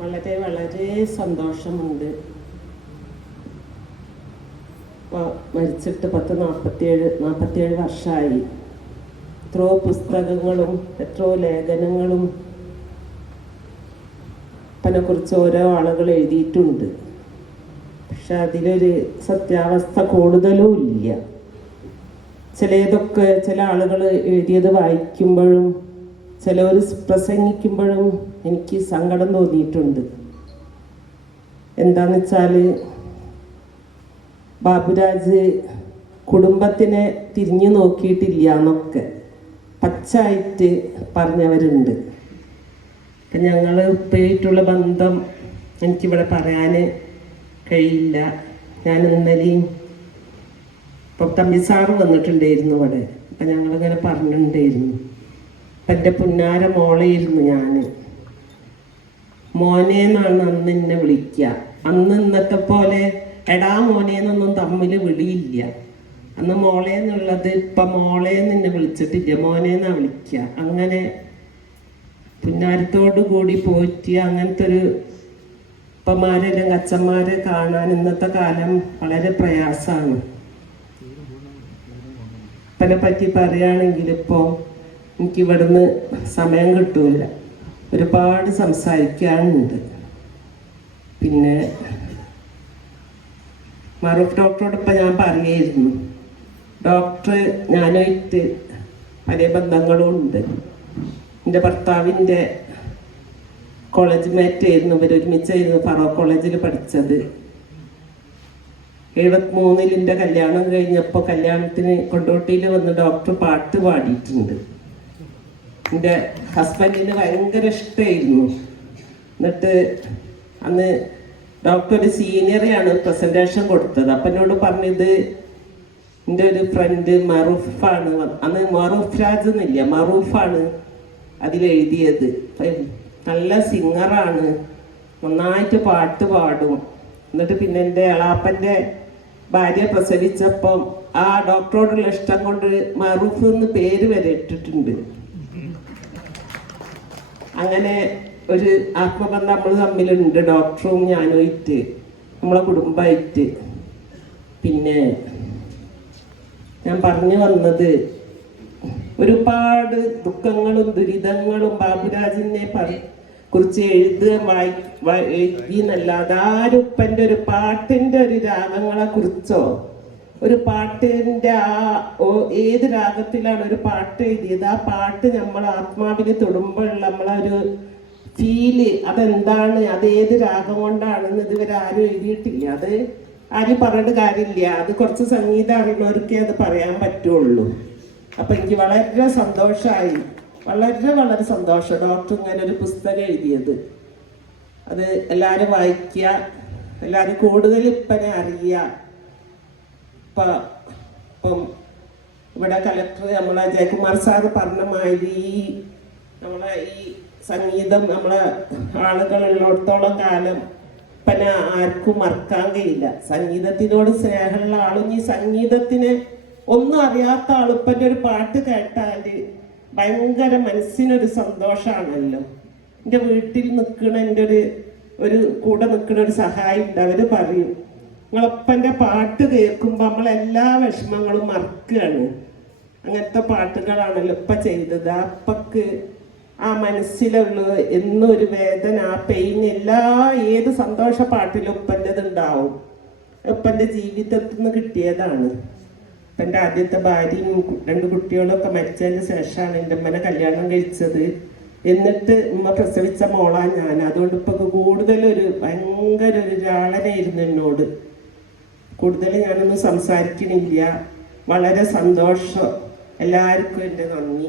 വളരെ വളരെ സന്തോഷമുണ്ട്. മരിച്ചിട്ട് പത്ത് നാൽപ്പത്തിയേഴ് നാൽപ്പത്തിയേഴ് വർഷമായി എത്രയോ പുസ്തകങ്ങളും എത്രയോ ലേഖനങ്ങളും പനെക്കുറിച്ച് ഓരോ ആളുകൾ എഴുതിയിട്ടുണ്ട്. പക്ഷെ അതിലൊരു സത്യാവസ്ഥ കൂടുതലും ഇല്ല. ചിലതൊക്കെ ചില ആളുകൾ എഴുതിയത് വായിക്കുമ്പോഴും ചിലവർ പ്രസംഗിക്കുമ്പോഴും എനിക്ക് സങ്കടം തോന്നിയിട്ടുണ്ട്. എന്താന്ന് വെച്ചാൽ ബാബുരാജ് കുടുംബത്തിനെ തിരിഞ്ഞു നോക്കിയിട്ടില്ല എന്നൊക്കെ പച്ചായിട്ട് പറഞ്ഞവരുണ്ട്. അപ്പം ഞങ്ങൾ ഉപ്പയായിട്ടുള്ള ബന്ധം എനിക്കിവിടെ പറയാൻ കഴിയില്ല. ഞാൻ ഇന്നലെയും ഇപ്പം തമ്പി സാറ് വന്നിട്ടുണ്ടായിരുന്നു ഇവിടെ. അപ്പം ഞങ്ങളിങ്ങനെ പറഞ്ഞിട്ടുണ്ടായിരുന്നു. എന്റെ പുന്നാര മോളയിരുന്നു ഞാൻ മോനെ എന്നാണ് അന്ന് എന്നെ വിളിക്കുക അന്ന് ഇന്നത്തെ പോലെ എടാ മോനെ എന്നൊന്നും തമ്മിൽ വിളിയില്ല. അന്ന് മോളെ എന്നുള്ളത് ഇപ്പം മോളെ നിന്നെ വിളിച്ചിട്ടില്ല. മോനെ എന്നാ വിളിക്കുക അങ്ങനെ പുന്നാരത്തോടു കൂടി പോറ്റി അങ്ങനത്തെ ഒരു ഉപ്പമാരെല്ലാം കച്ചന്മാരെ കാണാൻ ഇന്നത്തെ കാലം വളരെ പ്രയാസമാണ് ഇപ്പനെ പറ്റി പറയുകയാണെങ്കിൽ ഇപ്പോൾ എനിക്ക് ഇവിടുന്ന് സമയം കിട്ടൂല. ഒരുപാട് സംസാരിക്കാനുണ്ട്. പിന്നെ മറൂഫ് ഡോക്ടറോട് ഇപ്പം ഞാൻ പറയായിരുന്നു ഡോക്ടർ ഞാനായിട്ട് പല ബന്ധങ്ങളും ഉണ്ട് എന്റെ ഭർത്താവിന്റെ കോളേജ് മേറ്റ് ആയിരുന്നു ഇവർ ഒരുമിച്ചായിരുന്നു ഫറോ കോളേജിൽ പഠിച്ചത്. എഴുപത്തിമൂന്നിൽ എന്റെ കല്യാണം കഴിഞ്ഞപ്പോൾ കല്യാണത്തിന് കൊണ്ടോട്ടിയിൽ വന്ന് ഡോക്ടർ പാട്ട് പാടിയിട്ടുണ്ട്. എന്റെ ഹസ്ബൻഡിന് ഭയങ്കര ഇഷ്ടമായിരുന്നു എന്നിട്ട് അന്ന് ഡോക്ടർ ഒരു സീനിയറെയാണ് പ്രസന്റേഷൻ കൊടുത്തത്. അപ്പം എന്നോട് പറഞ്ഞത് എന്റെ ഒരു ഫ്രണ്ട് മറൂഫാണ് അന്ന് മറൂഫ് രാജ് എന്നില്ല മറൂഫാണ് അതിലെഴുതിയത് നല്ല സിംഗറാണ് നന്നായിട്ട് പാട്ട് പാടും. എന്നിട്ട് പിന്നെ എന്റെ എളാപ്പന്റെ ഭാര്യ പ്രസവിച്ചപ്പം ആ ഡോക്ടറോടുള്ള ഇഷ്ടം കൊണ്ട് മറൂഫ് എന്ന് പേര് വരെ ഇട്ടിട്ടുണ്ട്. അങ്ങനെ ഒരു ആത്മബന്ധം നമ്മൾ തമ്മിലുണ്ട്. ഡോക്ടറും ഞാനുമായിട്ട് നമ്മളെ കുടുംബമായിട്ട് പിന്നെ ഞാൻ പറഞ്ഞു വന്നത് ഒരുപാട് ദുഃഖങ്ങളും ദുരിതങ്ങളും ബാബുരാജിനെ കുറിച്ച് എഴുതുക വായി എഴുതി എന്നല്ലാതെ ആരുപ്പന്റെ ഒരു പാട്ടിന്റെ ഒരു രാഗങ്ങളെ കുറിച്ചോ ഒരു പാട്ടിന്റെ ആ ഏത് രാഗത്തിലാണ് ഒരു പാട്ട് എഴുതിയത്? ആ പാട്ട് നമ്മൾ ആത്മാവിനെ തൊടുമ്പോഴുള്ള നമ്മളെ ഒരു ഫീൽ അതെന്താണ്? അത് ഏത് രാഗം കൊണ്ടാണെന്ന് ഇതുവരെ ആരും എഴുതിയിട്ടില്ല. അത് ആരും പറഞ്ഞിട്ട് കാര്യമില്ല. അത് കുറച്ച് സംഗീതം അറിയുന്നവർക്കേ അത് പറയാൻ പറ്റുള്ളൂ. അപ്പൊ എനിക്ക് വളരെ സന്തോഷമായി വളരെ വളരെ സന്തോഷം. ഡോക്ടർ ഇങ്ങനെ ഒരു പുസ്തകം എഴുതിയത്. അത് എല്ലാവരും വായിക്കുക. എല്ലാവരും കൂടുതൽ ഇപ്പനെ അറിയുക. ഇപ്പൊ ഇവിടെ കലക്ടർ നമ്മളെ ജയകുമാർ സാറ് പറഞ്ഞ മാതിരി നമ്മളെ ഈ സംഗീതം നമ്മളെ ആളുകളുള്ളിടത്തോളം കാലം പിന്നെ ആർക്കും മറക്കാൻ കഴിയില്ല. സംഗീതത്തിനോട് സ്നേഹമുള്ള ആളും ഈ സംഗീതത്തിന് ഒന്നും അറിയാത്ത ആളുപ്പന്റെ ഒരു പാട്ട് കേട്ടാൽ ഭയങ്കര മനസ്സിനൊരു സന്തോഷമാണല്ലോ. എന്റെ വീട്ടിൽ നിൽക്കണ എന്റെ ഒരു ഒരു കൂടെ നിൽക്കുന്ന ഒരു സഹായം ഉണ്ട് അവർ പറയും നിങ്ങളപ്പന്റെ പാട്ട് കേൾക്കുമ്പോൾ നമ്മളെല്ലാ വിഷമങ്ങളും മറക്കുകയാണ്. അങ്ങനത്തെ പാട്ടുകളാണല്ലോ ഇപ്പൊ ചെയ്തത്. അപ്പക്ക് ആ മനസ്സിലുള്ള എന്നൊരു വേദന ആ പെയിൻ എല്ലാ ഏത് സന്തോഷ പാട്ടിലും ഉപ്പന്റെത് ഉണ്ടാവും. ഉപ്പന്റെ ജീവിതത്തിൽ നിന്ന് കിട്ടിയതാണ്. ഉപ്പന്റെ ആദ്യത്തെ ഭാര്യയും രണ്ട് കുട്ടികളൊക്കെ മരിച്ചതിന് ശേഷമാണ് എന്റെ ഉമ്മനെ കല്യാണം കഴിച്ചത്. എന്നിട്ട് ഉമ്മ പ്രസവിച്ച മോളാ ഞാൻ. അതുകൊണ്ട് ഇപ്പൊ കൂടുതലൊരു ഭയങ്കര ഒരു രാളനായിരുന്നു എന്നോട്. കൂടുതൽ ഞാനൊന്നും സംസാരിക്കണില്ല. വളരെ സന്തോഷം. എല്ലാവർക്കും എന്റെ നന്ദി.